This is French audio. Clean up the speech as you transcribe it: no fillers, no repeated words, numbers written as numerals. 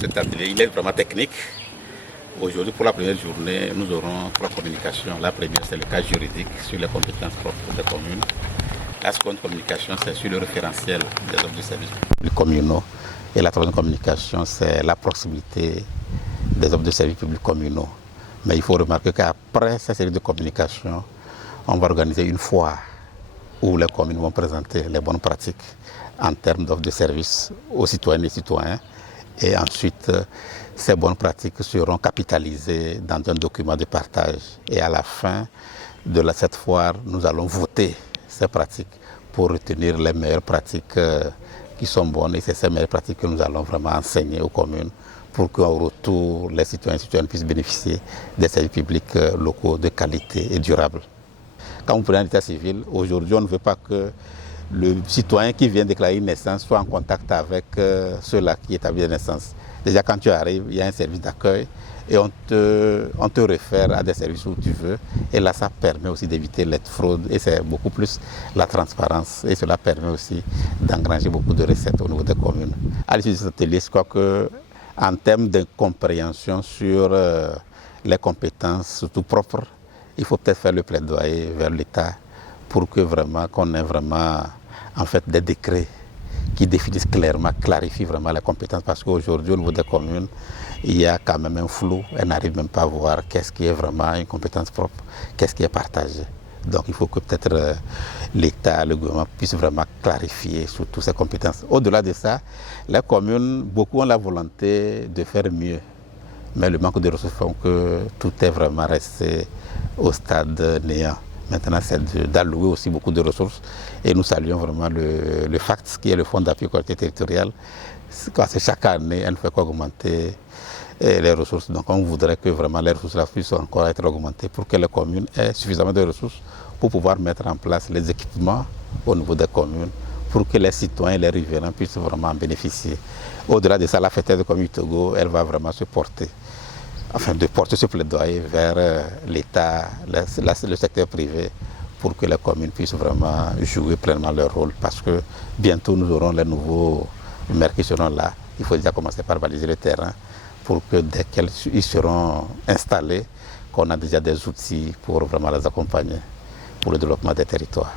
cet atelier, il est vraiment technique. Aujourd'hui, pour la première journée, nous aurons 3 communications. La première, c'est le cas juridique sur les compétences propres des communes. La seconde communication, c'est sur le référentiel des offres de services publics communaux. Et la troisième communication, c'est la proximité des offres de services publics communaux. Mais il faut remarquer qu'après cette série de communications, on va organiser une foire où les communes vont présenter les bonnes pratiques en termes d'offres de services aux citoyennes et citoyens. Et ensuite, ces bonnes pratiques seront capitalisées dans un document de partage. Et à la fin de cette foire, nous allons voter ces pratiques pour retenir les meilleures pratiques qui sont bonnes. Et c'est ces meilleures pratiques que nous allons vraiment enseigner aux communes pour qu'en retour, les citoyens et citoyennes puissent bénéficier des services publics locaux de qualité et durables. Quand vous prenez un état civil, aujourd'hui, on ne veut pas que le citoyen qui vient déclarer une naissance soit en contact avec ceux-là qui établissent la naissance. Déjà, quand tu arrives, il y a un service d'accueil et on te réfère à des services où tu veux. Et là, ça permet aussi d'éviter les fraudes et c'est beaucoup plus la transparence. Et cela permet aussi d'engranger beaucoup de recettes au niveau des communes. À l'issue de cet atelier, je crois qu'en termes de compréhension sur les compétences, surtout propres, il faut peut-être faire le plaidoyer vers l'État pour que vraiment, qu'on ait vraiment en fait des décrets qui définissent clairement, clarifient vraiment les compétences. Parce qu'aujourd'hui, au niveau des communes, il y a quand même un flou. Elles n'arrivent même pas à voir qu'est-ce qui est vraiment une compétence propre, qu'est-ce qui est partagé. Donc il faut que peut-être l'État, le gouvernement puisse vraiment clarifier sur toutes ces compétences. Au-delà de ça, les communes, beaucoup ont la volonté de faire mieux. Mais le manque de ressources fait que tout est vraiment resté au stade néant. Maintenant, c'est d'allouer aussi beaucoup de ressources. Et nous saluons vraiment le FACT, qui est le Fonds d'appui aux collectivités territoriales. Parce que chaque année, elle ne fait qu'augmenter les ressources. Donc on voudrait que vraiment les ressources puissent encore être augmentées pour que les communes aient suffisamment de ressources pour pouvoir mettre en place les équipements au niveau des communes, pour que les citoyens et les riverains puissent vraiment en bénéficier. Au-delà de ça, la fête de commune Togo, elle va vraiment se porter, enfin de porter ce plaidoyer vers l'État, le secteur privé, pour que les communes puissent vraiment jouer pleinement leur rôle. Parce que bientôt nous aurons les nouveaux maires qui seront là. Il faut déjà commencer par baliser le terrain pour que dès qu'ils seront installés, qu'on a déjà des outils pour vraiment les accompagner pour le développement des territoires.